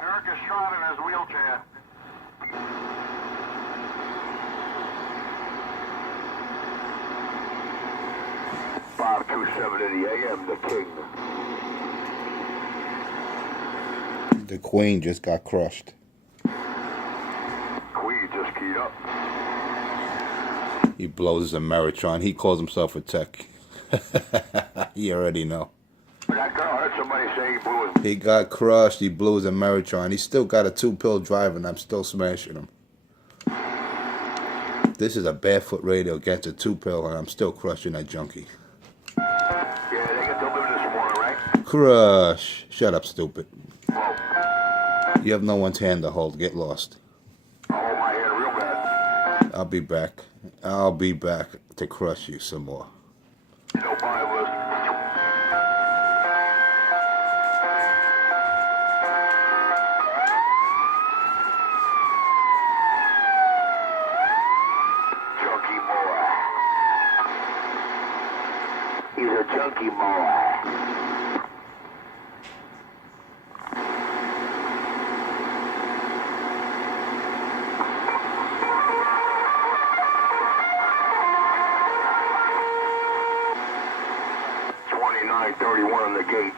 Eric is shot in his wheelchair. in the AM, the King. The Queen just got crushed. Queen just keyed up. He blows his Ameritron. He calls himself a tech. You already know. That girl heard somebody say he blew his... He got crushed. He blew his Ameritron. He's still got a 2-pill drive, and I'm still smashing him. This is a barefoot radio against a 2-pill, and I'm still crushing that junkie. Yeah, they get delivered this morning, right? Crush. Shut up, stupid. Whoa. You have no one's hand to hold. Get lost. I hold my hand real bad. I'll be back. I'll be back to crush you some more. No buy list. Junkie boy. He's a junkie boy. 2931 on the gate.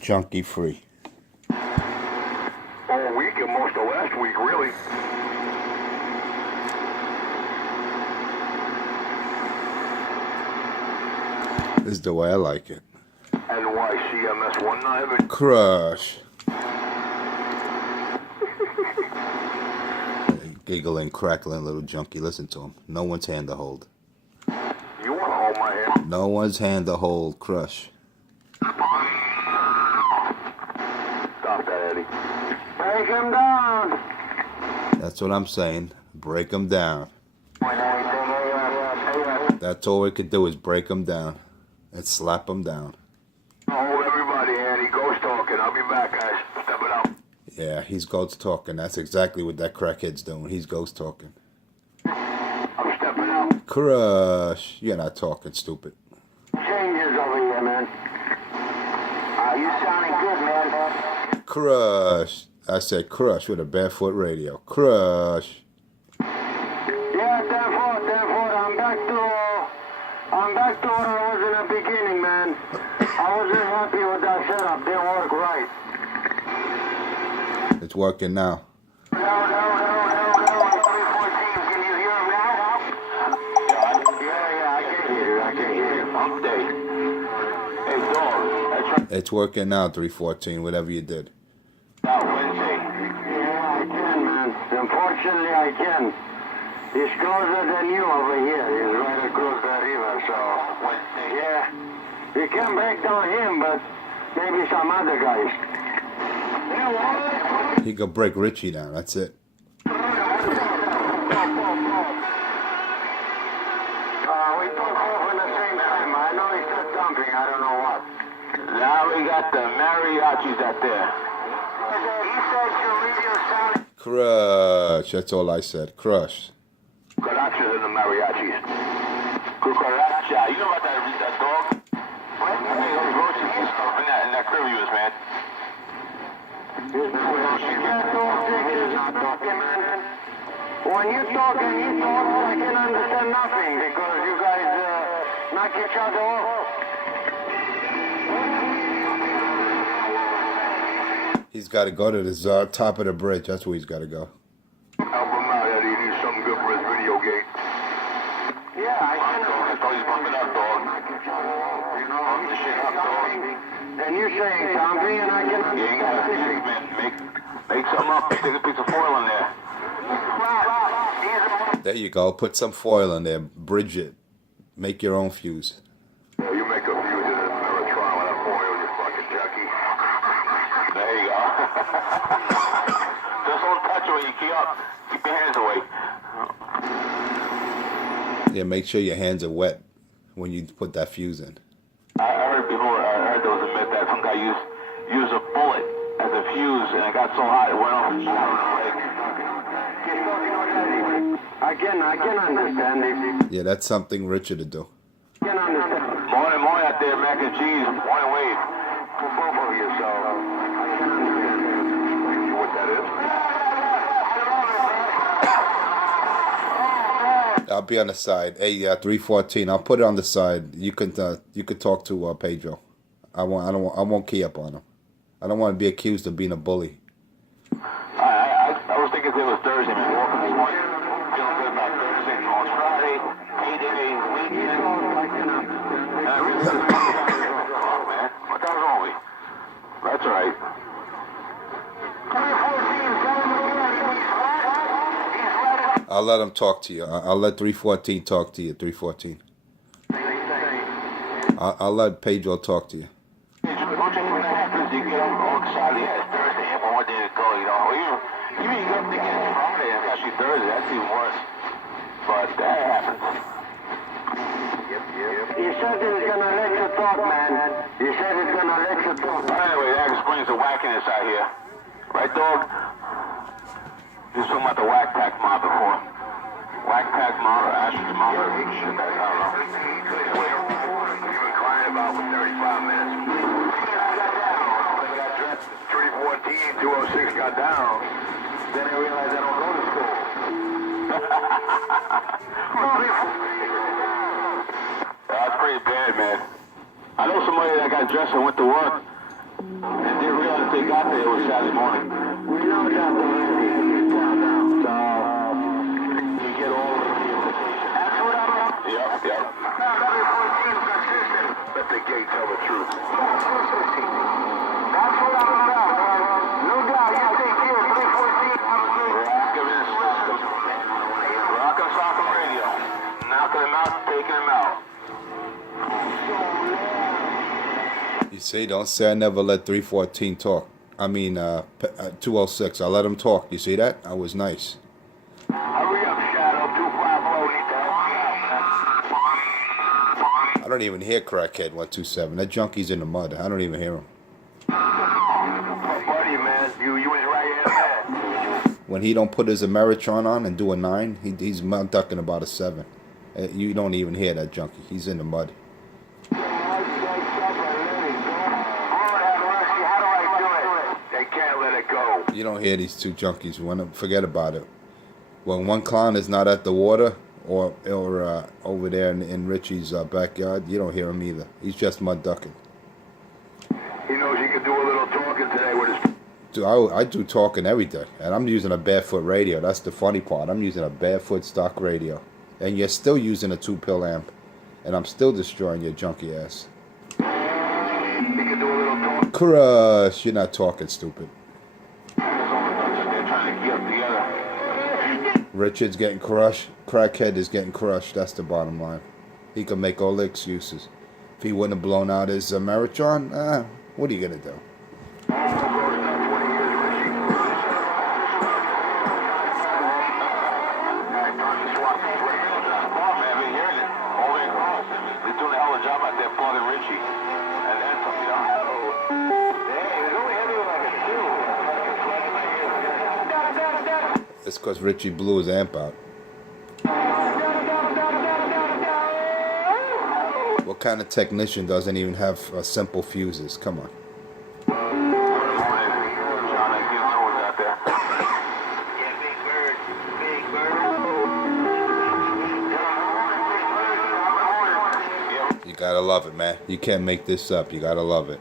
Junkie free. All week and most of last week, really. This is the way I like it. NYCMS 19. Crush. Giggling, crackling little junkie. Listen to him. No one's hand to hold. You want to hold my hand? No one's hand to hold. Crush. Stop that, Eddie. Take him down. That's what I'm saying. Break them down. That's all we could do is break them down and slap them down. Hold everybody, Eddie. Ghost talking. I'll be back, guys. Step it up. Yeah, he's ghost talking. That's exactly what that crackhead's doing. He's ghost talking. I'm stepping up. Crush. You're not talking, stupid. Changes over here, man. You sounding good, man. Crush. I said crush with a barefoot radio. Crush. Yeah, 10-4. I'm back to what I was in the beginning, man. I wasn't happy with that setup. Didn't work right. It's working now. No. 314, can you hear him now? Yeah, I can hear you. Update. Hey, dog. That's right. It's working now, 314, whatever you did. Now, Wednesday. Yeah, I can, man. Unfortunately, I can. He's closer than you over here. He's right across the river, so... Yeah. You can break down him, but maybe some other guys. He could break Richie down, that's it. We both off at the same time. I know he said something. I don't know what. Now we got the mariachis out there. He said your radio sounded... Crush. That's all I said. Crush. Cucarachas and the mariachis. Cucaracha. You know about that dog? What? Hey, those roaches and stuff in that crib of yours, man. When you talk and he talks, I can understand nothing because you guys knock each other off. He's got to go to the top of the bridge. That's where he's got to go. Help him out, Eddie. He needs something good for his video game. Yeah, I can. I thought he's bumping up, dog. You know, Bump the shit up, dog. and you're saying something, and I can You ain't got to man. Make something up. Stick a piece of foil in there. There you go. Put some foil in there. Bridge it. Make your own fuse. Yeah, you make a fuse in a Meritron with a foil, you fucking junkie. There you go. Just don't touch it when you key up. Keep your hands away. Yeah, make sure your hands are wet when you put that fuse in. I heard before, I heard there was a myth that some guy used a bullet as a fuse, and it got so hot it went off and shot him in the leg. I can understand it. Yeah, that's something Richard to do. I can understand. Morning out there, mac and cheese. Morning Wade. For both of you, so I can understand. You know what that is? I'll be on the side. Hey, 314. I'll put it on the side. You could talk to Pedro. I won't key up on him. I don't want to be accused of being a bully. I was thinking it was Thursday, man. Walking this morning, feeling good about Thursday. Tomorrow's Friday, payday, weekend. And I really got wrong, man. What the hell's wrong with me? That's all right. I'll let him talk to you. I'll let 314 talk to you. 314. I'll let Pedro talk to you. Don't you know what happens? You get all excited. Yeah, it's Thursday. I have one more day to go, you know. Even you get up thinking it's Friday, and it's actually Thursday. That's even worse. But that happens. He said he was gonna let you talk, man. He said he's gonna let you talk. Anyway, that explains the wackiness out here. Right, dog? You was talking about the Whack Pack mob before. Whack Pack mob or Ashes mob or shit, I don't know. You've been crying about for 35 minutes. 314, 206 got down. Then I realized I don't go to school. That's pretty bad, man. I know somebody that got dressed and went to work and didn't realize they got there. It was Saturday morning. We know that already. So, you get all of the invitations. That's what I'm... Yep. Let the gate tell the truth. That's what I'm about, man. No doubt, you take care of 314. Rockin' in the system. Rockin' Sock'em Radio. Knocking him out, taking him out. You see, don't say I never let 314 talk. I mean, 206. I let him talk. You see that? I was nice. Hurry up, Shadow. 250 need to help. I don't even hear Crackhead 127. That junkie's in the mud. I don't even hear him. Buddy, man, you was right in there. When he don't put his Ameritron on and do a 9, he's mud ducking about a 7. You don't even hear that junkie. He's in the mud. You don't hear these two junkies. Forget about it. When one clown is not at the water or over there in Richie's backyard, you don't hear him either. He's just mud ducking. He knows he can do a little talking today with his... Dude, I do talking every day, and I'm using a barefoot radio. That's the funny part. I'm using a barefoot stock radio, and you're still using a 2-pill amp, and I'm still destroying your junkie ass. He can do a little talking. Crush, you're not talking, stupid. They're trying to keep up together. Richard's getting crushed. Crackhead is getting crushed. That's the bottom line. He can make all the excuses. If he wouldn't have blown out his Meritron, what are you going to do? It's because Richie blew his amp out. What kind of technician doesn't even have simple fuses? Come on. You gotta love it, man. You can't make this up. You gotta love it.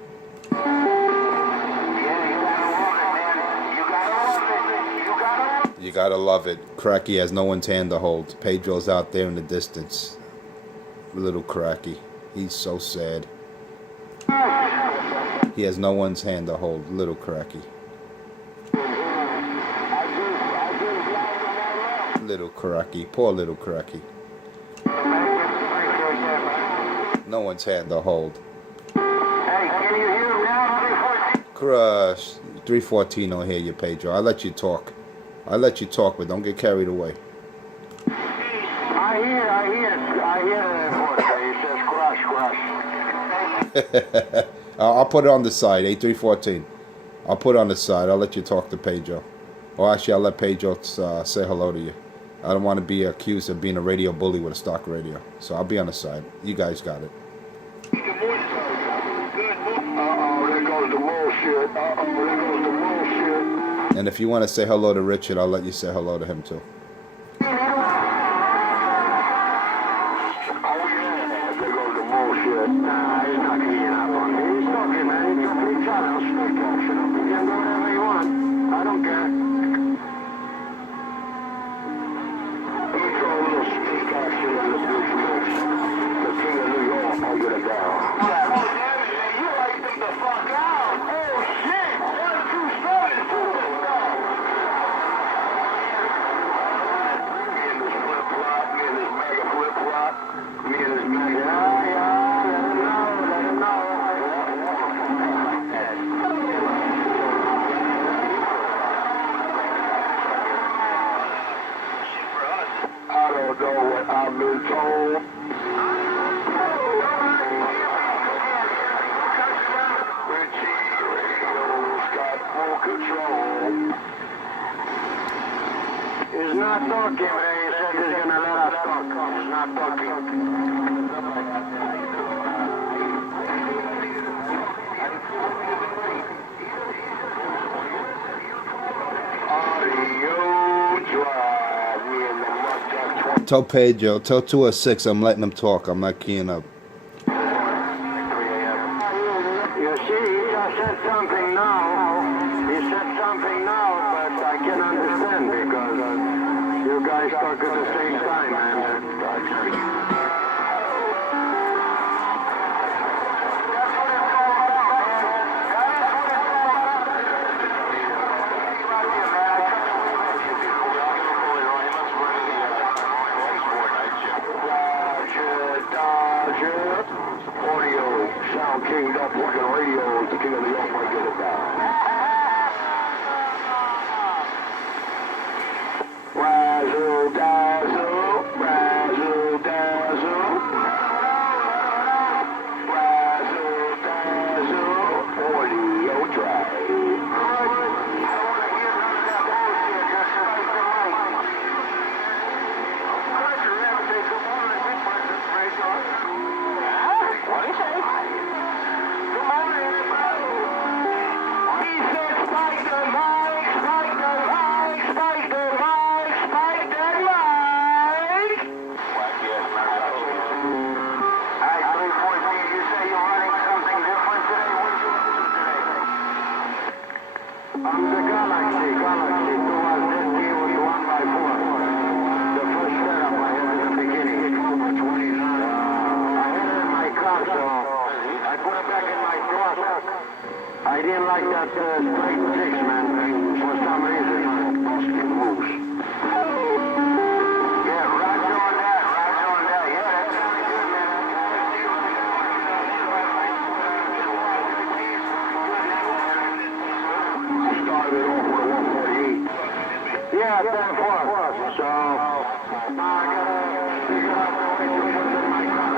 You gotta love it. Cracky has no one's hand to hold. Pedro's out there in the distance. Little Cracky. He's so sad. He has no one's hand to hold. Little Cracky. Little Cracky. Poor little Cracky. No one's hand to hold. Hey, can you hear him now? Crush. 314 don't hear you, Pedro. I'll let you talk. I'll let you talk, but don't get carried away. I hear the voice. He says crush. I'll put it on the side, 8314. I'll put it on the side. I'll let you talk to Pedro. Or actually, I'll let Pedro say hello to you. I don't want to be accused of being a radio bully with a stock radio. So I'll be on the side. You guys got it. There goes the bullshit. There goes the bullshit. And if you want to say hello to Richard, I'll let you say hello to him too. Oh, yeah. There goes the bullshit. Nah, he's not keying up on me. He's talking, man. He's trying to speak action. You can do whatever you want. I don't care. Let me throw a little speak action in the big mix. The king of New York, I'll get it down. You like them the fuck out. Oh, shit. 127 too. I've been told. Richie Radio's got full control. He's not talking, man. He said he's gonna let us talk. He's not talking. Audio Drive. Me and the Mustang. Tell Pedro, tell 206 I'm letting him talk. I'm not keying up. You see, he just said something now. He said something now, but I can understand because you guys talk at the same time, man. Audio, sound kinged up like a radio. The king of New York might get it down. Razzle dazzle, razzle dazzle, razzle dazzle, audio drive. What is it? Good morning. He said spike the mic, spike the mic, spike the mic, spike the mic. Hey, 314, you say you're running something different today? What you do today? I'm the Galaxy 2ZT with 1x4. The first setup I had in the beginning. So I put it back in my truck. I didn't like that straight six, man, for some reason. Busting moves. Yeah, roger on that, Yeah, that's really good, man. I started off with a 148. Yeah, 10-4. So now I gotta figure out the way to put it in my car.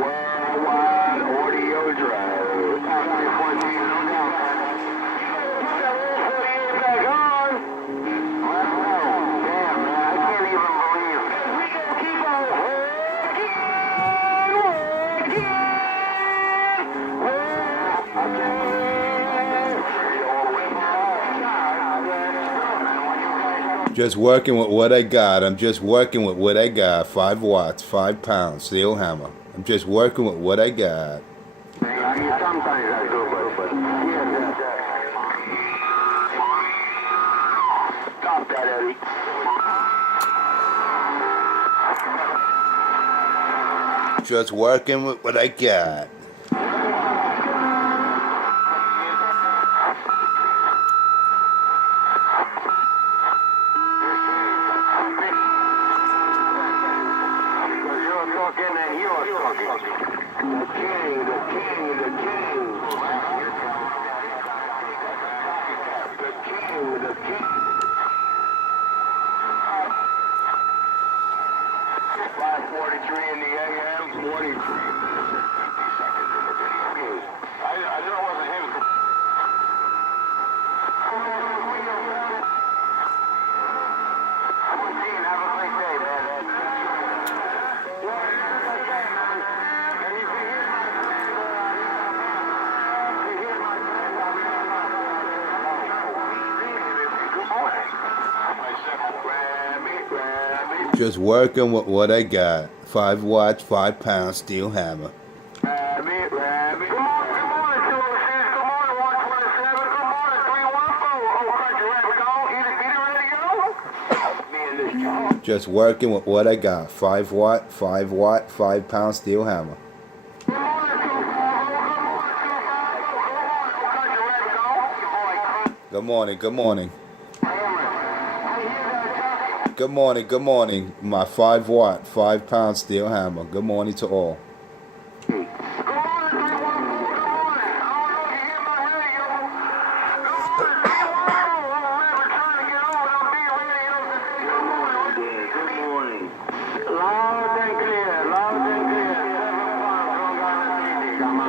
Worldwide audio drive. Back on. Damn, man, I can't even believe it. We can keep on Just working with what I got. I'm just working with what I got. 5 watts, 5 pounds, steel hammer. I'm just working with what I got. Sometimes I do, but yeah, Just working with what I got. You're talking and you're talking. The king, the king, the king. The king, the king. 5:43 in the AM, 43 minutes and 50 seconds in the video. I knew it wasn't him. Have a great day, man. Just working with what I got. 5 watts, 5 pounds steel hammer. Rabbit, rabbit. Good morning, 206. Good morning, 127. Good morning, 314. Oh, country rabbit, go. Either ready to go? Me and this job. Just working with what I got. 5 watt, 5 watt, 5 pound steel hammer. Good morning, 240. Good morning, 240. Oh, country rabbit, go. Your boy, Good morning. Good morning. Good morning. My 5 watt, 5 pound steel hammer. Good morning to all. Good morning, 314. Good morning. I don't know if you hear my radio. Good morning, 314. I'm trying to get on. I'm being radio. Good morning. Loud and clear. Loud and clear. 7 pounds. Long Island TV. Got my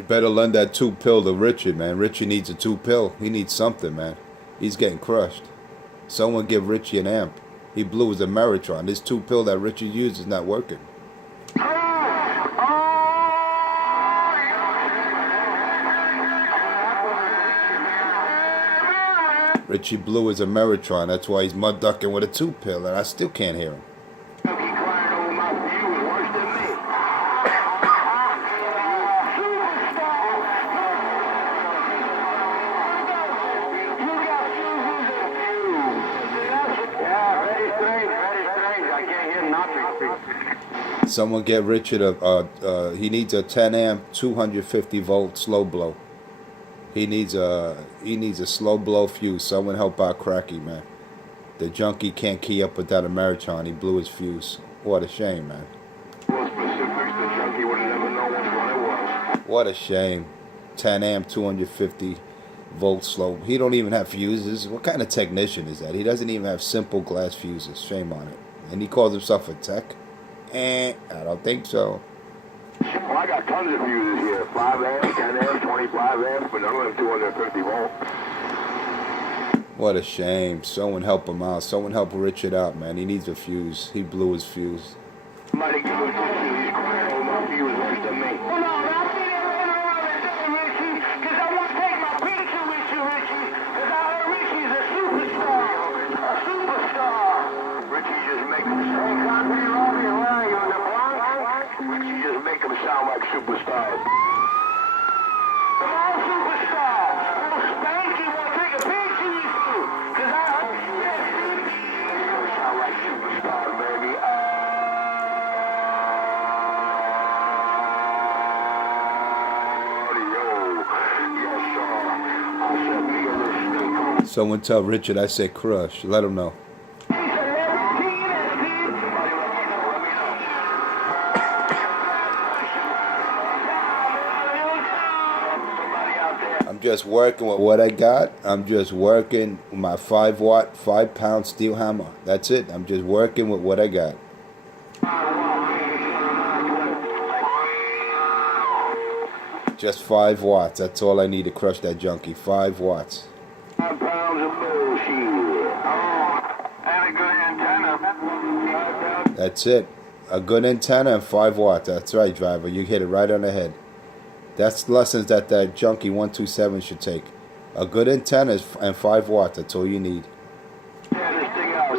You better lend that 2 pill to Richard, man. Richard needs a 2 pill. He needs something, man. He's getting crushed. Someone give Richie an amp. He blew his Ameritron. This 2 pill that Richard used is not working. Richie blew his Ameritron. That's why he's mud ducking with a 2 pill, and I still can't hear him. Someone get Richard he needs a 10 amp 250 volt slow blow. He needs a slow blow fuse. Someone help out Cracky, man. The junkie can't key up with that Ameritron. He blew his fuse. What a shame, man. What a shame. 10 amp 250 volt slow. He don't even have fuses. What kind of technician is that? He doesn't even have simple glass fuses. Shame on it. And he calls himself a tech? I don't think so. Well, I got tons of fuses here. 5 amps, 10 amps, 25 amps, but none of them 250 volts. What a shame. Someone help him out. Someone help Richard out, man. He needs a fuse. He blew his fuse. Somebody give us a fuse. He's crying over my fuse worse than me. Well, no, I'm being Richie, because I want to take my picture with you, Richie, because I heard Richie's a superstar. A superstar. Richie just make him sound country, Robbie. Where are you, in the Bronx? Richie just make him sound like superstars. Come on, superstar. Well, Spanky want to take a picture with you, because I heard you sound like superstars, baby. Someone tell Richard I said crush. Let him know. I'm just working with what I got. I'm just working with my 5 watt, 5 pound steel hammer. That's it. I'm just working with what I got. Just 5 watts. That's all I need to crush that junkie. 5 watts. 5 pounds of bullshit. And a good antenna. That's it. A good antenna and 5 watts. That's right, driver. You hit it right on the head. That's lessons that junkie 127 should take. A good antenna and 5 watts. That's all you need. Yeah, this thing out.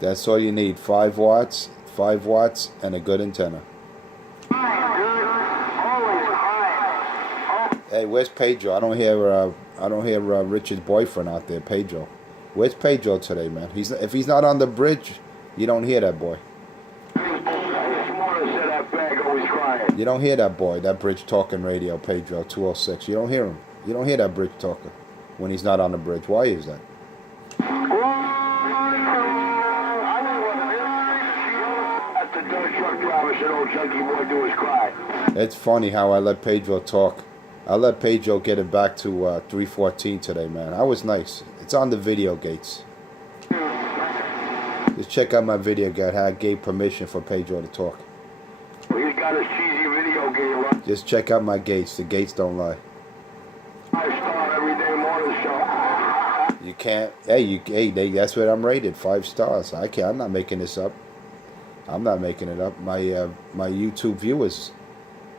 That's all you need. 5 watts, and a good antenna. Hey, where's Pedro? I don't hear Richard's boyfriend out there, Pedro. Where's Pedro today, man? If he's not on the bridge, you don't hear that boy. You don't hear that boy, that bridge talking radio, Pedro 206. You don't hear him. You don't hear that bridge talker when he's not on the bridge. Why is that? It's funny how I let Pedro talk. I let Pedro get it back to 314 today, man. I was nice. It's on the video gates. Just check out my video guide how I gave permission for Pedro to talk. He's got his cheesy video game. Just check out my gates. The gates don't lie. 5-star everyday morning show. You can't. That's what I'm rated. 5 stars. I'm not making this up. I'm not making it up. My YouTube viewers,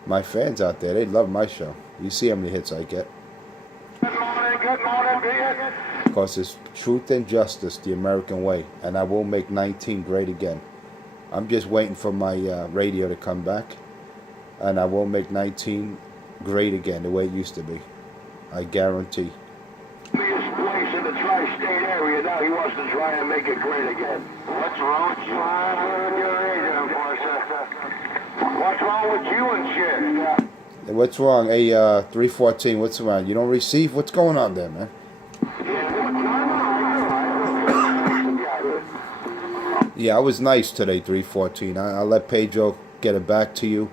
my fans out there, they love my show. You see how many hits I get. Good morning, Ian. Because it's truth and justice, the American way. And I will make 19 great again. I'm just waiting for my radio to come back. And I will make 19 great again, the way it used to be. I guarantee. Biggest place in the tri-state area now. He wants to try and make it great again. What's wrong with you? What's wrong with you and shit? What's wrong? Hey, 314, what's wrong? You don't receive? What's going on there, man? Yeah, I was nice today, 314. I let Pedro get it back to you.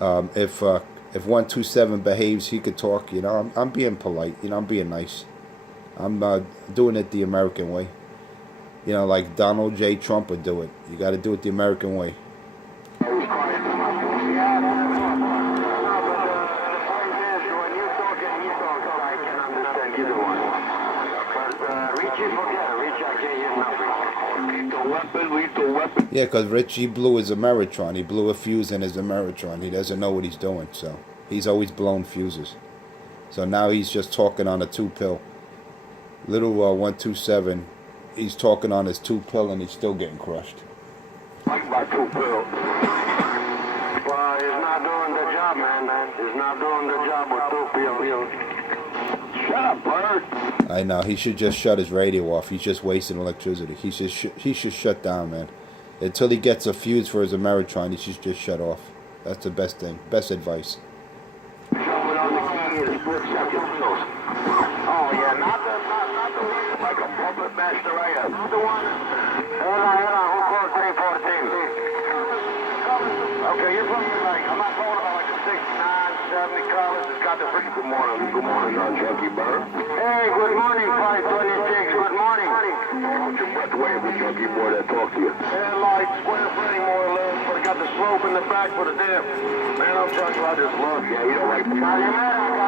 If 127 behaves, he could talk. You know, I'm being polite. You know, I'm being nice. I'm doing it the American way. You know, like Donald J. Trump would do it. You got to do it the American way. Yeah, because Richie blew his Ameritron. He blew a fuse in his Ameritron. He doesn't know what he's doing, so he's always blown fuses. So now he's just talking on a 2-pill. Little 127, he's talking on his 2-pill and he's still getting crushed. Like my 2-pill. Well, he's not doing the job, man. He's not doing the job with 2-pill. Shut up, Bird. I know. He should just shut his radio off. He's just wasting electricity. He should shut down, man. Until he gets a fuse for his Ameritron, he should just shut off. That's the best thing. Best advice. Oh, yeah, not the like a puppet master I am. The one. Hold on, who called 314? Okay, you're from like, I'm not talking about like the 69, 70 college. It's got the freaking good morning, on Junkie Bird. Hey, good morning, 526, good morning. What's your breath away with Junkie Boy that talk to you? Like square footing more or less, but it got the slope in the back for the dip. Man, I'm talking about this love. Yeah, you don't like me. Calimera.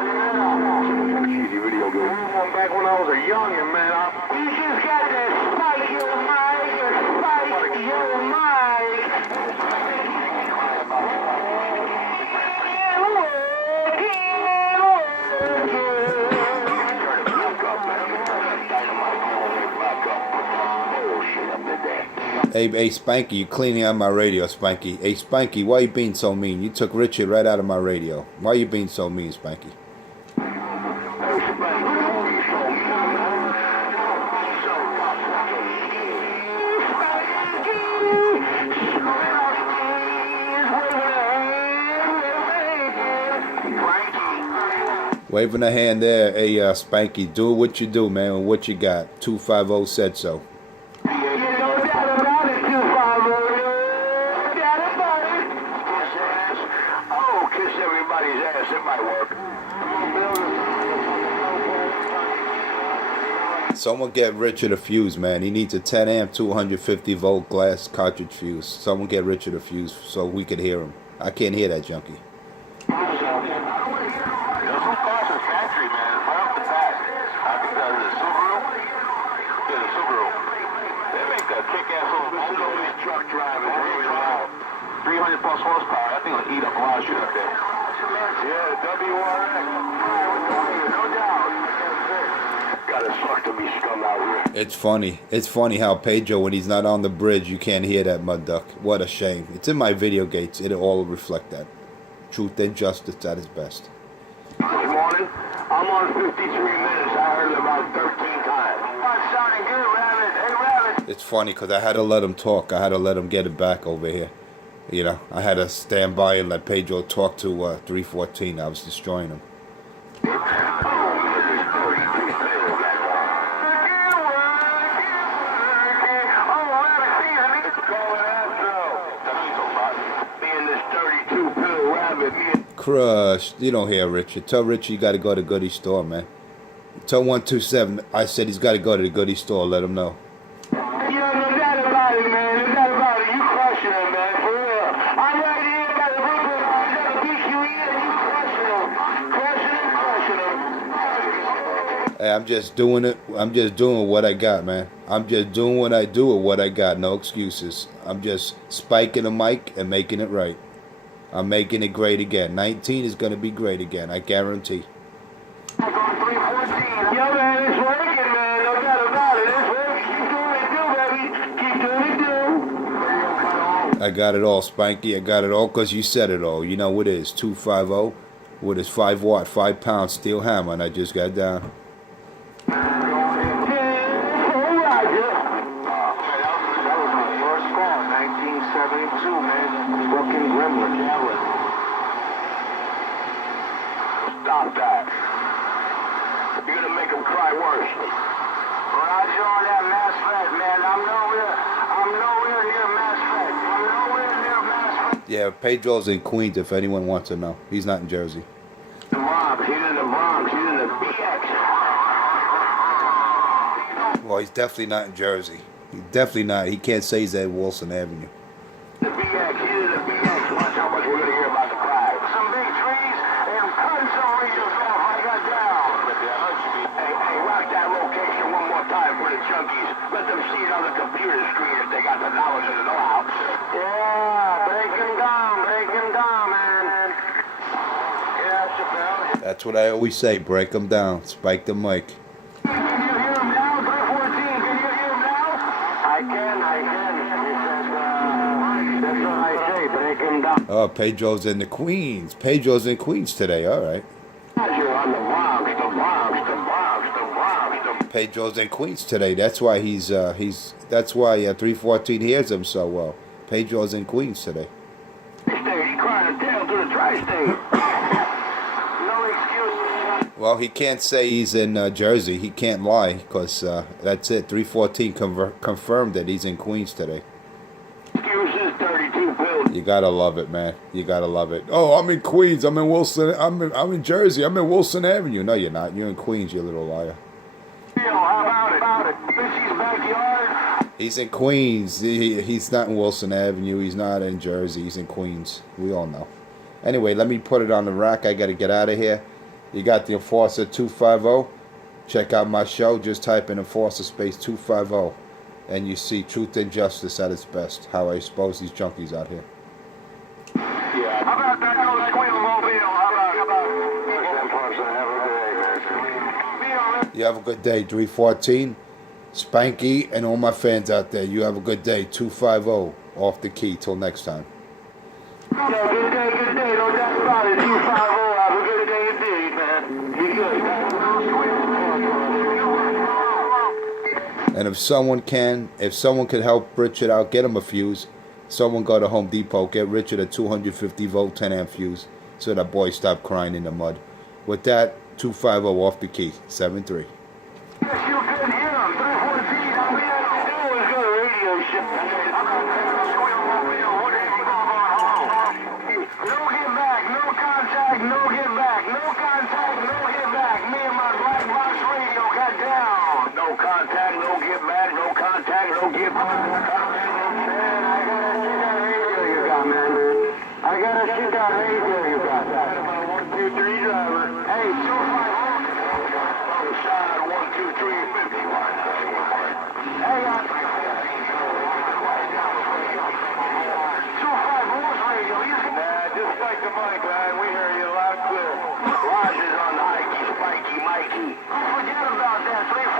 Cheesy video game. Back when I was a youngin', man. You just got that spike in your mind, spike in your mind. Hey, Spanky, you cleaning out my radio, Spanky. Hey, Spanky, why you being so mean? You took Richard right out of my radio. Why you being so mean, Spanky? Waving a hand there. Hey, Spanky, do what you do, man. What you got? 250 said so. Someone get Richard a fuse, man. He needs a 10 amp, 250 volt glass cartridge fuse. Someone get Richard a fuse so we could hear him. I can't hear that junkie. Truck driving, 300 plus horsepower. That thing will eat up a lot of shit up there. Yeah, WRX. No doubt. gotta suck to be scum out here. It's funny. It's funny how Pedro, when he's not on the bridge, you can't hear that mud duck. What a shame. It's in my video gates. It'll all reflect that. Truth and justice at its best. This morning, I'm on 53 minutes. I heard it about 13 times. I'm sounding good, Rabbit. Hey, Rabbit. It's funny because I had to let him talk. I had to let him get it back over here. You know, I had to stand by and let Pedro talk to 314. I was destroying him. Crush. You don't hear Richard. Tell Richard you got to go to Goody store, man. Tell 127 I said he's got to go to the Goody store. Let him know. Yeah, no doubt about it, man. No doubt about it. You crushing it, man. For real. I'm right here by the Brooklyn. I got a BQE and you crushing them. Crushing them. Hey, I'm just doing it. I'm just doing what I got, man. I'm just doing what I do with what I got. No excuses. I'm just spiking the mic and making it right. I'm making it great again. 19 is going to be great again. I guarantee. Yo, man, it's working, man. No doubt about it. It's working. Keep doing it, do, baby. Keep doing it, do. I got it all, Spanky. I got it all because you said it all. You know what it is. 250 with his 5 watt, 5 pound steel hammer, and I just got down. Stop that. You're gonna make them cry worse. Roger on that Mass Fed, man. I'm nowhere near Mass Fed. I'm nowhere near Mass Fed. Yeah, Pedro's in Queens if anyone wants to know. He's not in Jersey. The Bronx, he's in the Bronx, he's in the BX. Well, he's definitely not in Jersey. He's definitely not. He can't say he's at Wilson Avenue. The BX, he's in the BX. Watch how much we're gonna hear about the cry. Some big trees and cutting some radios off. I got down. Hey, rock that location one more time for the junkies. Let them see it on the computer screen if they got the knowledge and the know-how. Yeah, break him down, man. Yeah, Chappelle. That's what I always say. Break them down. Spike the mic. Can you hear him now, 314? Can you hear him now? I can. That's what I say, break him down. Oh, Pedro's in the Queens. Pedro's in Queens today. All right. You're on the Bronx. Pedro's in Queens today. That's why that's why 314 hears him so well. Pedro's in Queens today. He crying a tale to the tri-state. No excuses. Well, he can't say he's in Jersey. He can't lie because that's it. 314 confirmed that he's in Queens today. Excuses, 32 pills. You gotta love it, man. You gotta love it. Oh, I'm in Queens. I'm in Wilson. I'm in Jersey. I'm in Wilson Avenue. No, you're not. You're in Queens. You little liar. How about it? Fishy's backyard. He's in Queens. He's not in Wilson Avenue. He's not in Jersey. He's in Queens. We all know. Anyway, let me put it on the rack. I got to get out of here. You got the Enforcer 250. Check out my show. Just type in Enforcer space 250. And you see truth and justice at its best. How I expose these junkies out here. Yeah. How about that old squeal mobile? How about it? You have a good day, 314. Spanky and all my fans out there. You have a good day. 250 off the key. Till next time. Yeah, good day. No doubt about it. 250. Have a good day indeed, man. Be good. And if someone can help Richard out, get him a fuse. Someone go to Home Depot, get Richard a 250 volt 10 amp fuse so that boy stop crying in the mud. With that, 250 off the key, 7-3. Yes, you can hear him. 314. All we have to do is go to radio ship. No get back, no contact, no get back, no contact, no get back. Me and my black box radio got down. No contact, no get back, no contact, no get back. Man, I gotta see that radio you got, man. I gotta see that radio you got. 123 driver. Hey, 250. Shot 123 51. Hey, 250 radio. Just like the mic, man. We hear you loud and clear. Roger's on the Mikey, Mikey. Forget about that.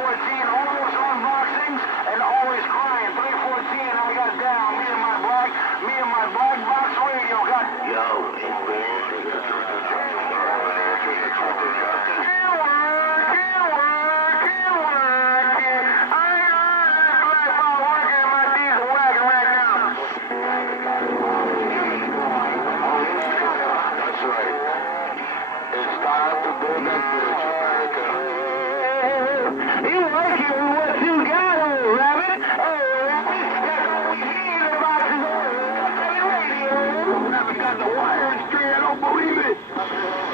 Time to build that bridge, America. You like it with what you got, old rabbit? Oh, rabbit, that's all we hear about this old radio. Haven't got the wire and string, I don't believe it.